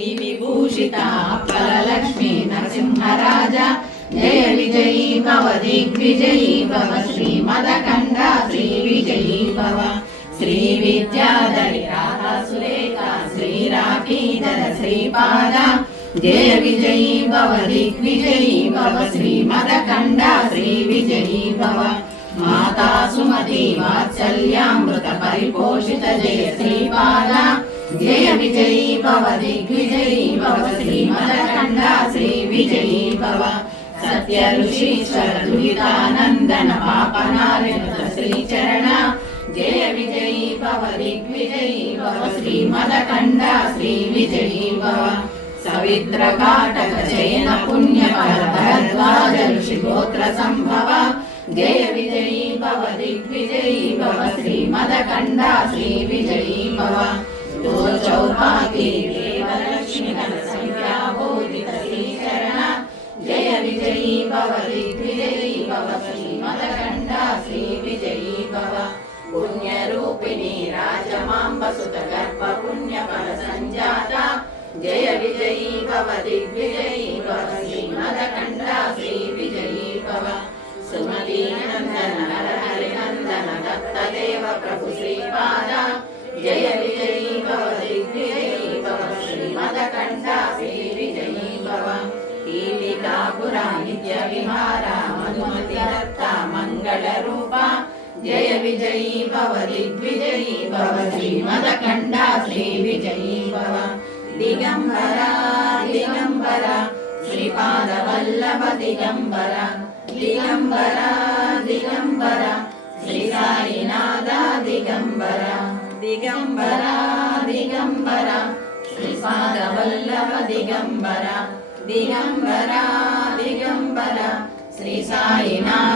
विभूषिता फललक्ष्मी नरसिंहराजा जय विजयी भव दिग्विजयी भव श्रीमदखण्ड श्रीविजयी भव श्रीविद्याधरी राधा सुरेखा श्रीराकीधर श्रीपादा जय विजयी भव दिग्विजयी भव श्रीमदखण्ड श्रीविजयी भव माता सुमति वात्सल्यामृत परिपोषित जय श्रीपादा जय विजयी भव दिग्विजयी भव श्रीमदखण्ड श्रीविजयी भव सत्य ऋषीश्वर दुरितानन्दन पापनारिणुत श्रीचरण जय विजयी भव दिग्विजयी भव श्रीमदखण्ड श्रीविजयी भव सवित्र काटक जैन पुण्यफल भरद्वाज ऋषिगोत्र संभव जय विजयी भव दिग्विजयी भव श्रीमदखण्ड श्रीविजयी भव चौपाकी देवलक्ष्मी संख्या बोधित श्रीचरण जय विजयी भव दिग्विजयी भव श्रीमदखण्ड श्रीविजयी भव पुण्यरूपिणी राजमाम्बसुत गर्भ पुण्यफल संजाता जय विजयी भव दिग्विजयी भव श्रीमदखण्ड श्रीविजयी भव सुमती नंदन नरहरि नंदन दत्तदेव प्रभु श्रीपादा जय विजयी भव दिग्विजयी भव श्रीमदखण्ड श्रीविजयी भव कीलिकापुरा नित्य विहारा मधुमति दत्ता मंगल रूपा जय विजयी भव दिग्विजयी भव श्रीमदखण्ड श्रीविजयी भव दिगंबरा दिगंबरा श्रीपाद वल्लभ दिगंबरा दिगंबरा दिगंबरा श्री साईनाथ दिगंबरा दिगंबरा दिगंबरा श्रीपाद वल्लभ दिगंबरा दिगंबरा दिगंबरा श्री साईनाथ